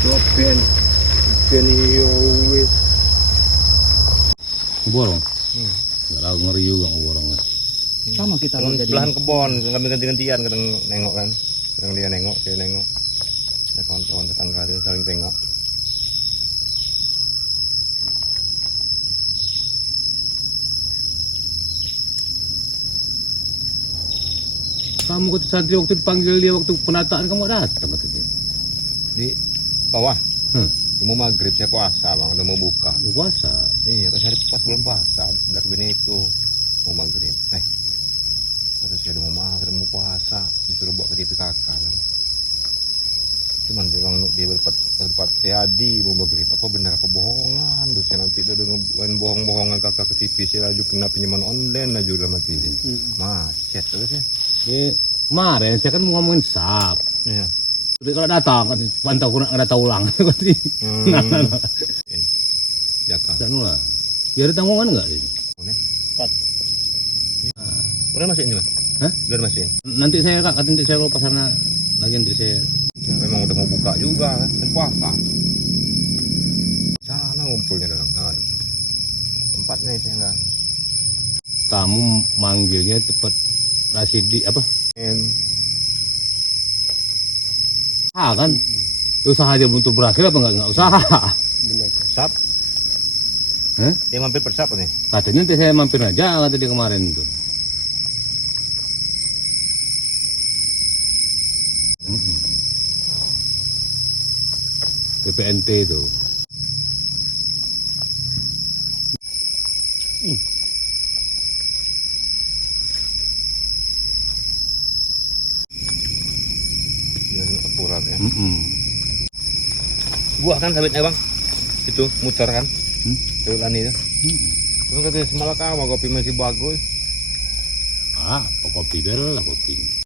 Ben iyo wis. Borong. Enggak tahu ngeri juga borongnya. Sama kita Kadang belahan kebon, kami ganti-gantian, kadang nengok kan. Kadang dia nengok, saya nengok. Ya kawan-kawan tetangga itu saling tengok. Kamu ke santri waktu dipanggil dia waktu penataan kamu datang kata dia. Di bawah. Mau maghrib saya puasa bang, udah mau buka. Puasa. Iya, pas hari pas bulan puasa dari bini itu mau maghrib. Kata saya udah mau maghrib mau puasa, disuruh buat ke TPKK kan. Cuman dia tempat Tiadi mau maghrib, apa benar apa bohongan? Terus nanti dia udah bohong-bohongan kakak ke TV saya laju kena pinjaman online laju udah mati. Macet terus ya. Kemarin saya kan mau ngomongin sap. Iya. Jadi kalau datang pantau kurang ada ulang berarti. Ya kan. Dan ulang. Ya ada tanggungan enggak ini? Udah masukin mas? Hah? Udah masukin. Nanti saya kak, nanti saya kalau pasarnya lagi nanti saya. Memang udah mau buka juga kan, puasa. Sana ngumpulnya dalam tempatnya saya enggak. Kamu manggilnya tepat Rasidi apa? Kan usaha aja untuk berhasil apa enggak usaha? Benar. Sap? Dia mampir persap nih. Katanya nanti saya mampir aja kata dia kemarin tuh. PPNT itu. Akurat ya. Buah kan sawitnya bang, itu muter kan, sawitan itu. Terus katanya semalam kamu kopi masih bagus. Kopi lah kopi.